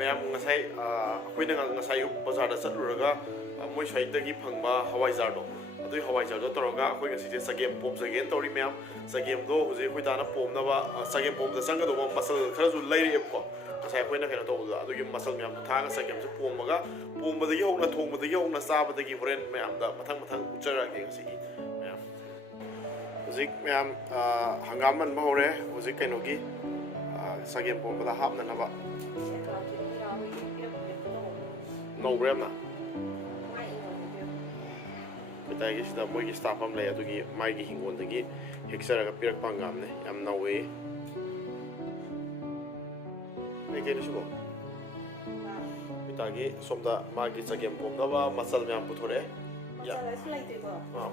mayam ngasai akhoi na ngasai bazar da chatluraga moi saidagi phangba hawai jar do adui hawai jar do toroga akhoi ngasi je sagem pom sagen tori mayam sagem do huje akhoi dana pom na ba sagem pom da sanga do masal khara ju lairi ep ko ngasai akhoi na kena do adui masal mayam thanga sagem ju pomaga pombadagi hokna thongbadagi hokna sabadagi horen mayam da mathang mathang uchara ge ngasi mayam huje mayam hangam man ma hore huje kainogi sagem pom da hapna na ba no brem na betai sida moi gi staff am lay adugi mai gi hingon dagi hexara ga pirak pangam ne yam nawe ne ke risu betai gi somda ma gi sagem pom da ba masal me am puthore ya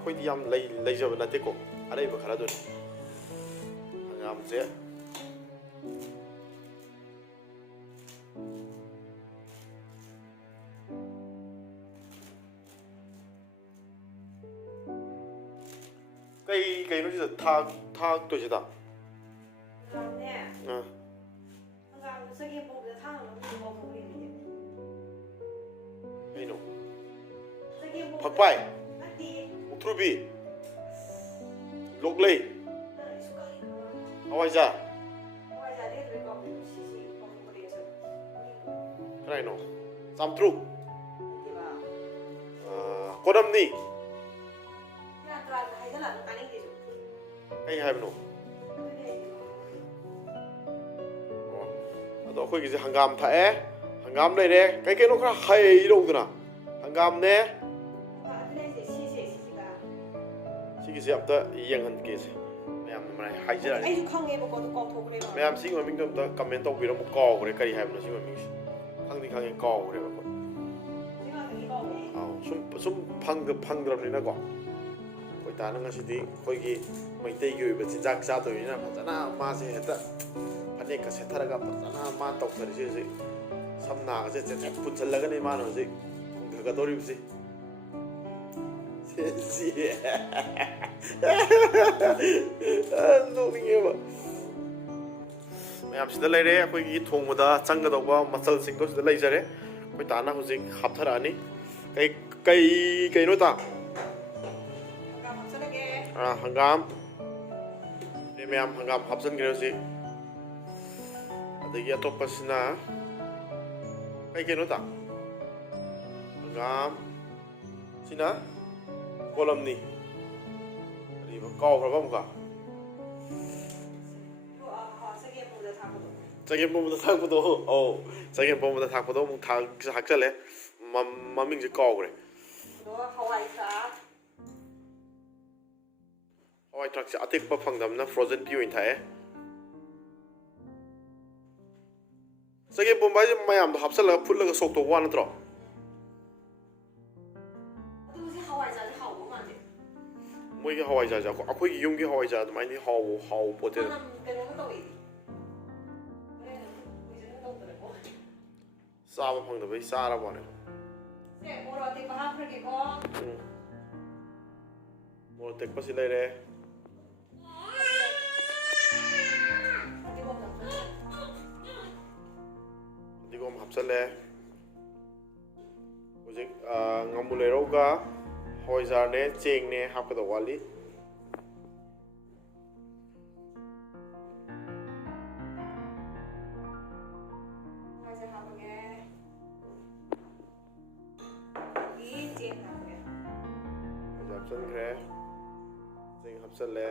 khoi di yam lay jab na te ko arai ba khara don ngam je cái nó chỉ là thang tuổi gì ta? Cái nó phật bài, utrubi, lục lê, hawai ja, cái này nó, samtruk, kodam ni. Hey, have no. Đó khơi cái gì hàng gam thẻ, hàng gam này nè, cái nó khá hay đâu nữa, hàng gam nè. Cái gì vậy? Yang hơn cái gì? Mẹ em này hay chứ này. Mẹ em xin mà mình cũng đã comment tao vì nó một cò của cái hay nó xin mà mình khăng cái cò của đấy mà. Sum phăng được này nó quả. Khoi ta nó ngaside khoi gi maitei gi oiba chinjak cha to ina phajana ma se heta phane ka se tharaga phajana ma tok thari se samna ga se put chalaga ni ma no se ga dori se si no ninge ba mayam sida lai re khoi gi thongma da changa do ba masal sing do sida lai jare khoi ta na hujik hap thara ani kai no ta hangam ini mayam hangam hapsan kira sih ada atau pasina kayak gini tak hangam sina kolam ni ini kau berapa muka Chagempomba thak puto oh Chagempomba thak puto mung thak chale maming je kau kore Hawai truck se atek pa phangdam na frozen pi oin thae Chagempomba je mayam do hapsal la phut la sok to wan tro moi ge hawai ja ko akhoi gi yum gi hawai ja mai ni haw pote sa ba phang da bai sa ra ba ne se mo ro te pa ha phre ge ko mo tek pa si lai re digom hapsale hojik ngamule roga hoijar ne cheng ne hapka da wali hapsan kre cheng hapsale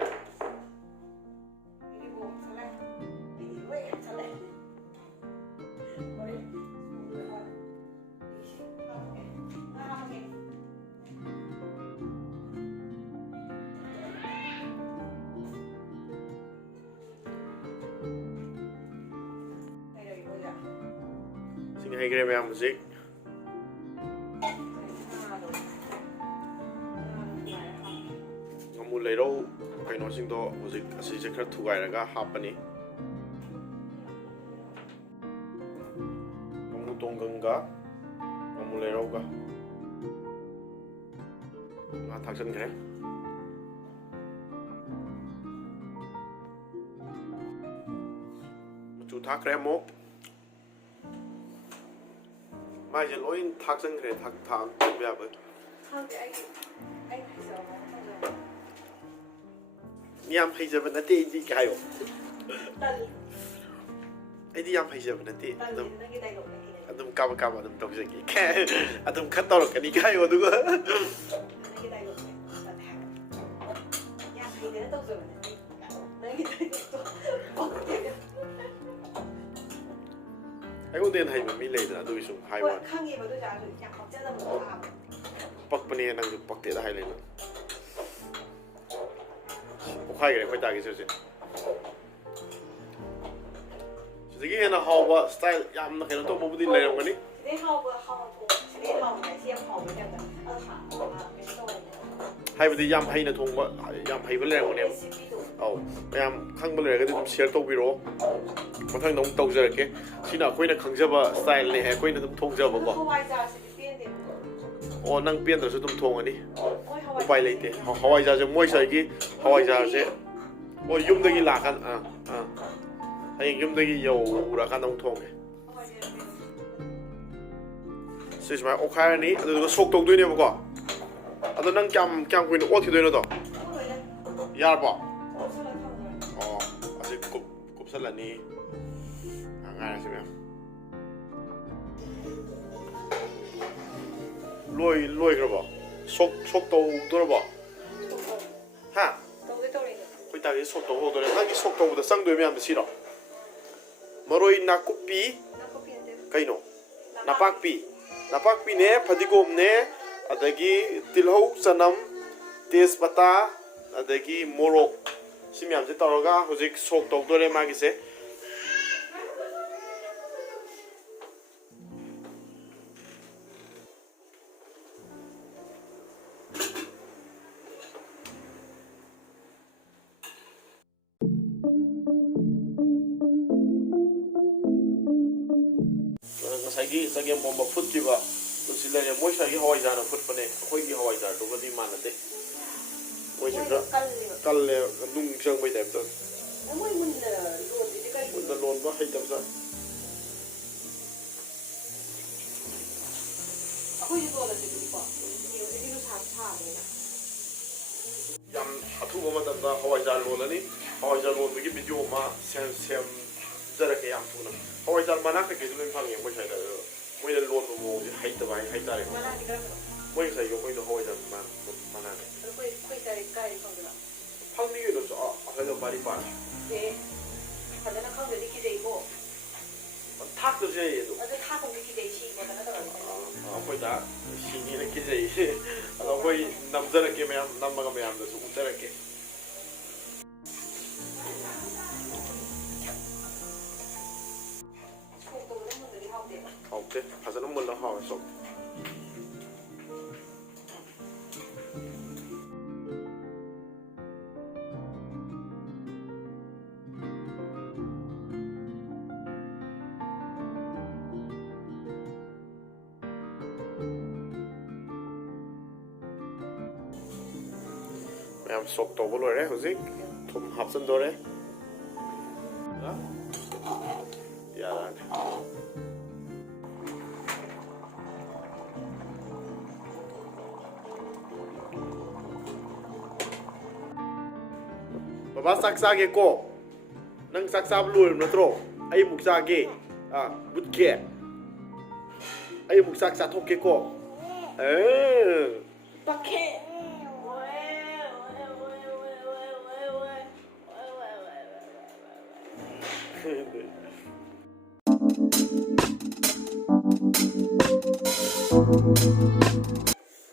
Hay cái em music ngomul lấy đâu cái nó sinh to music asi sẽ khát thu gai là cái hấp này ngomul tông găng cả ngomul lấy đâu cả ngã thắc chân cái một chút thắc cái mốc ꯃꯥꯏꯁꯦ ꯂꯣꯏ ꯊꯥꯛꯆꯟꯈ꯭ꯔꯦ ꯊꯥꯛꯆꯟꯕ ꯌꯥꯕ ꯌꯥꯝ ꯍꯩꯖꯕ ꯅꯠꯇꯦ ꯑꯩꯗꯤ ꯍꯥꯏꯌꯣ ꯑꯩꯗꯤ ꯌꯥꯝ ꯍꯩꯖꯕ ꯅꯠꯇꯦ ꯑꯗꯨꯝ ꯀꯥꯕ ꯑꯗꯨꯝ ꯇꯧꯖꯒꯦ ꯑꯗꯨꯝ ꯈꯔ ꯇꯧꯔꯛꯀꯅꯤ ꯍꯥꯏꯌꯣ ꯑꯗꯨꯒ ꯑꯩꯉꯣꯟꯗ ꯍꯦꯟꯅ ꯍꯩꯕ ꯃꯤ ꯂꯩꯗꯅ ꯑꯗꯨꯒꯤ ꯁꯨꯝ ꯍꯥꯏꯕ ꯄꯛꯄꯅꯦ ꯅꯪꯁꯨ ꯄꯛꯇꯦꯗ ꯍꯥꯏ ꯂꯩꯅ ꯄꯣꯛꯈꯥꯏꯈ꯭ꯔꯦ ꯑꯩꯈꯣꯏ ꯇꯥꯒꯤꯁꯦ ꯍꯧꯖꯤꯛ ꯁꯤꯗꯒꯤ ꯍꯦꯟꯅ ꯍꯥꯎꯕ ꯁ꯭ꯇꯥꯏꯜ ꯌꯥꯝꯅ ꯀꯩꯅꯣ ꯇꯧꯕꯕꯨꯗꯤ ꯂꯩꯔꯝꯒꯅꯤ ꯍꯥꯏꯕꯗꯤ ꯌꯥꯝ ꯍꯩꯅ ꯊꯣꯡꯕ ꯌꯥꯝ ꯍꯩꯕ ꯂꯩꯔꯝꯒꯅꯦꯕ ꯑꯧ ꯃꯌꯥꯝ ꯈꯪꯕ ꯂꯩꯔꯒꯗꯤ ꯑꯗꯨꯝ ꯁꯤꯌꯔ ꯇꯧꯕꯤꯔꯛꯑꯣ ꯃꯊꯪꯗ ꯑꯃꯨꯛ ꯇꯧꯖꯔꯛꯀꯦ ꯁꯤꯅ ꯑꯩꯈꯣꯏꯅ ꯈꯪꯖꯕ ꯁ꯭ꯇꯥꯏꯜꯅꯦ ꯑꯩꯈꯣꯏꯅ ꯑꯗꯨꯝ ꯊꯣꯡꯖꯕꯀꯣ ꯑꯣ ꯅꯪ ꯄꯦꯟꯗ꯭ꯔꯁꯨ ꯑꯗꯨꯝ ꯊꯣꯡꯉꯅꯤ ꯎꯄꯥꯏ ꯂꯩꯇꯦ ꯍꯋꯥꯏꯖꯥꯔꯁꯦ ꯃꯣꯏ ꯁꯥꯏꯒꯤ ꯍꯋꯥꯏꯖꯥꯔꯁꯦ ꯍꯣꯏ ꯌꯨꯝꯗꯒꯤ ꯂꯥꯛꯀꯥꯟꯗ ꯍꯌꯦꯡ ꯌꯨꯝꯗꯒꯤ ꯌꯧꯔꯀꯥꯟꯗ ꯑꯃꯨꯛ ꯊꯣꯡꯒꯦ ꯁꯤ ꯁꯨꯃꯥꯏꯅ ꯑꯣꯠꯈꯥꯏꯔꯅꯤ ꯑꯗꯨꯗꯨꯒ ꯁꯣꯛ ꯇꯧꯗꯣꯏꯅꯦꯕꯀꯣ ꯑꯗꯣ ꯅꯪ ꯀꯌꯥꯝ ꯀꯨꯏꯅ ꯑꯣꯠꯈꯤꯗꯣꯏꯅꯣꯗꯣ ꯌꯥꯔꯕꯣ ꯑꯣ ꯑꯁꯤ ꯀꯨꯞꯁꯜꯂꯅꯤ ꯉꯥꯏꯔꯁꯤ ꯃꯌꯥꯝ ꯂꯣꯏꯈ꯭ꯔꯕꯣ ꯁꯣꯛ ꯇꯧꯗꯣꯔꯕꯣ ꯍꯥ ꯑꯩꯈꯣꯏ ꯇꯥꯒꯤ ꯁꯣꯛ ꯇꯧꯕ ꯍꯧꯗꯣꯔꯦ ꯅꯪꯒꯤ ꯁꯣꯛ ꯇꯧꯕꯗ ꯆꯪꯗꯣꯏ ꯃꯌꯥꯝꯗꯣ ꯁꯤꯔꯣ ꯃꯔꯣꯏ ꯅꯥꯀꯨꯞꯄꯤ ꯀꯩꯅꯣ ꯅꯄꯥꯛꯄꯤꯅꯦ ꯐꯗꯤꯒꯣꯝꯅꯦ ꯑꯗꯒꯤ ꯇꯤꯜꯍꯧ ꯆꯅꯝ ꯇꯦꯖꯄꯇꯥ ꯑꯗꯒꯤ ꯃꯣꯔꯣꯛ ꯁꯤ ꯃꯌꯥꯝꯁꯦ ꯇꯧꯔꯒ ꯍꯧꯖꯤꯛ ꯁꯣꯛ ꯇꯧꯗꯣꯔꯦ ꯃꯥꯒꯤꯁꯦ ꯉꯁꯥꯏꯒꯤ ꯆꯒꯦꯝꯄꯣꯝꯕ ꯐꯨꯠꯈꯤꯕ ꯁꯤ ꯂꯩꯔꯦ ꯃꯣꯏ ꯁ꯭ꯋꯥꯏꯒꯤ ꯍꯋꯥꯏꯖꯥꯔꯅ ꯐꯨꯠꯄꯅꯦ ꯑꯩꯈꯣꯏꯒꯤ ꯍꯋꯥꯏꯖꯥꯔꯗꯨꯒꯗꯤ ꯃꯥꯟꯅꯗꯦ ꯃꯣꯏꯁꯦ ꯈꯔ ꯀꯜꯂꯦ ꯅꯨꯡ ꯆꯪꯕꯩ ꯇꯥꯏꯞꯇ ꯃꯨꯟꯅ ꯂꯣꯟꯕ ꯍꯩꯇꯕꯖꯥꯠ ꯌꯥꯝ ꯑꯊꯨꯕ ꯃꯇꯝꯗ ꯍꯋꯥꯏꯖꯥꯔ ꯂꯣꯜꯂꯅꯤ ꯍꯋꯥꯏꯖꯥꯔ ꯂꯣꯟꯕꯒꯤ ꯚꯤꯗꯤꯑꯣ ꯑꯃ ꯁꯦꯝꯖꯔꯛꯀꯦ ꯌꯥꯝ ꯊꯨꯅ ꯍꯋꯥꯏꯖꯥꯔ ꯃꯅꯥ ꯀꯩꯀꯩꯁꯨ ꯂꯣꯏ ꯐꯪꯉꯦ ꯃꯣꯏ ꯁ꯭ꯋꯥꯏꯗ ꯃꯣꯏꯅ ꯂꯣꯟꯕ ꯃꯑꯣꯡꯁꯦ ꯍꯩꯇꯕ ꯍꯥꯏꯇꯥꯔꯦ ꯃꯣꯏ ꯉꯁꯥꯏꯒꯤ ꯑꯩꯈꯣꯏꯗꯣ ꯍꯋꯥꯏꯖꯥꯔ ꯃꯅꯥꯅꯦ ꯐꯪꯅꯤ ꯀꯩꯅꯣ ꯑꯩꯈꯣꯏꯗꯣ ꯕꯥꯔꯤ ꯄꯥꯔ ꯊꯥꯛꯇꯁꯨ ꯌꯥꯏꯌꯦ ꯑꯩꯈꯣꯏꯗ ꯁꯤꯅꯤꯅ ꯀꯤꯖꯩ ꯑꯗꯣ ꯑꯩꯈꯣꯏ ꯅꯝꯖꯔꯛꯀꯦ ꯃꯌꯥꯝ ꯅꯝꯃꯒ ꯃꯌꯥꯝꯗꯁꯨ ꯎꯠꯆꯔꯛꯀꯦ ꯍꯥꯎꯇꯦ ꯐꯖꯅ ꯃꯨꯜꯂ ꯍꯥꯎꯋꯦ ꯁꯣꯛ ꯃꯌꯥꯝ ꯁꯣꯛ ꯇꯧꯕ ꯂꯣꯏꯔꯦ ꯍꯧꯖꯤꯛ ꯊꯨꯝ ꯍꯥꯞꯆꯤꯟꯗꯣꯔꯦ ꯌꯥꯔꯅꯤ ꯕꯕꯥ ꯆꯥꯛ ꯆꯥꯒꯦꯀꯣ ꯅꯪ ꯆꯥꯛ ꯆꯥꯕ ꯂꯣꯏꯔꯕ ꯅꯠꯇ꯭ꯔꯣ ꯑꯩ ꯑꯃꯨꯛ ꯆꯥꯒꯦ ꯕꯨꯠꯀꯦ ꯑꯩ ꯑꯃꯨꯛ ꯆꯥꯛ ꯆꯥꯊꯣꯛꯀꯦꯀꯣ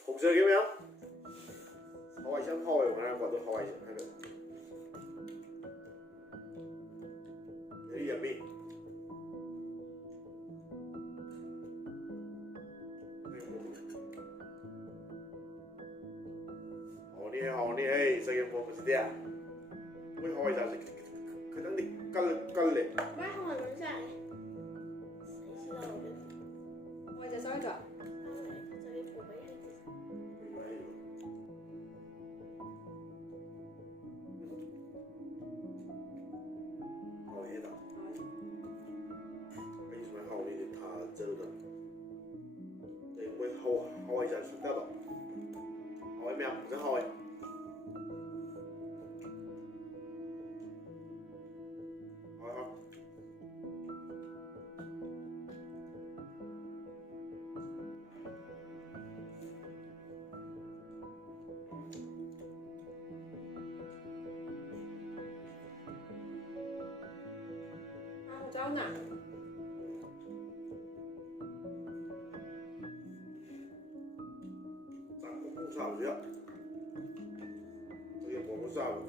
ꯍꯧꯖꯔꯒꯦ ꯃꯌꯥꯝ ꯍꯋꯥꯏꯁꯦ ꯌꯥꯝ ꯍꯥꯎꯋꯦꯕ ꯉꯔꯥꯡꯀꯣ ꯑꯗꯣ ꯍꯋꯥꯏꯁꯦ ꯍꯥꯏꯐꯦꯠ ꯚꯦꯔꯤ ꯌꯝꯃꯤ ꯍꯥꯎꯅꯤ ꯍꯩ ꯆꯒꯦꯝꯄꯣꯝꯕꯁꯤꯗꯤ ꯃꯣꯏ ꯍꯋꯥꯏꯖꯥꯔꯁꯦ ꯈꯤꯇꯪꯗꯤ ꯀꯜꯂꯦ ꯑꯩ ꯁꯨꯃꯥꯏꯅ ꯍꯥꯎꯅꯤꯗꯤ ꯊꯥꯖꯔꯨꯗꯕ hawaiijar sultaba hawai mẹ rất hawai cháu nè không xào gì ạ bây giờ có xào được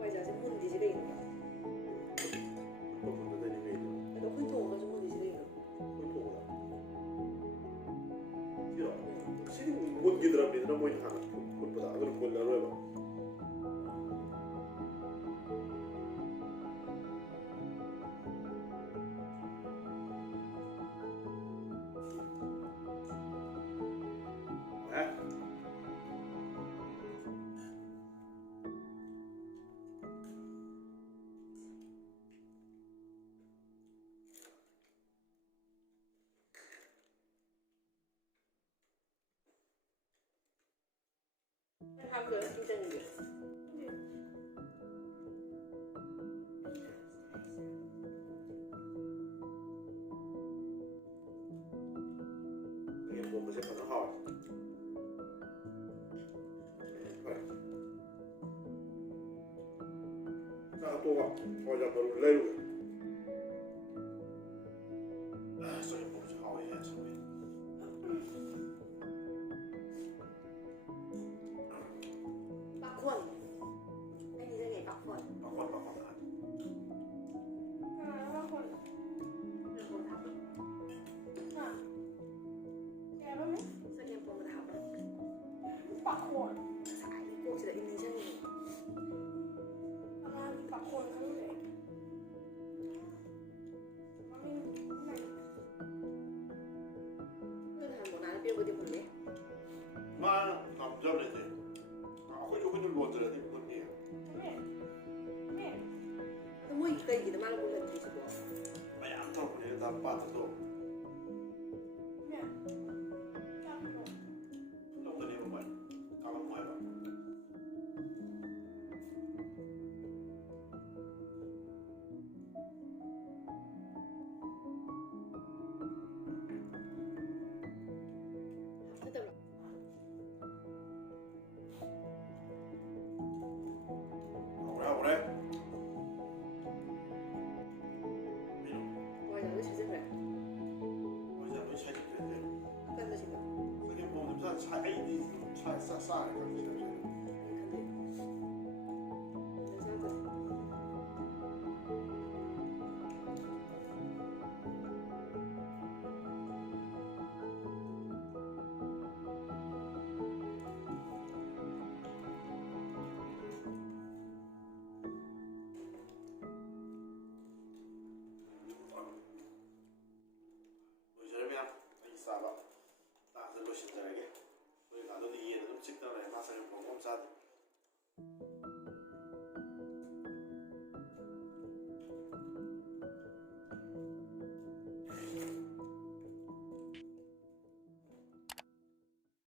bây giờ sẽ muốn gì đây không có gì gì nó khuyên thổ 가지고 muốn gì đây 문기들합니다. 뭐 하나 그보다 그런 걸 나눠요. 한 거야 김장님. 이게 뭐 무슨 거는 하와. 그래. 자, 또 가. 어자 너 레루. 아, 소리 보지 하와이 해 소리. Anh đi ra nghề bạc khuẩn. Bạc khuẩn hả? Bạc khuẩn. Được một thảo. À. Kẻ đó mấy? Sao em một thảo đó? Bạc khuẩn. Sai, cô chỉ là in đi ra nghề. Bạc khuẩn không vậy. Cái thằng bọn nó biết cái điểm gì? Mà nằm trong này thì 아까 요거는 로드라 니 뭔데? 뭐 이거 이게 말로 보면 되지 뭐. mayam 더 보내 다 빠져도. 네. 너무 내려 봐. 가만 봐 봐. 차 싸싸 이렇게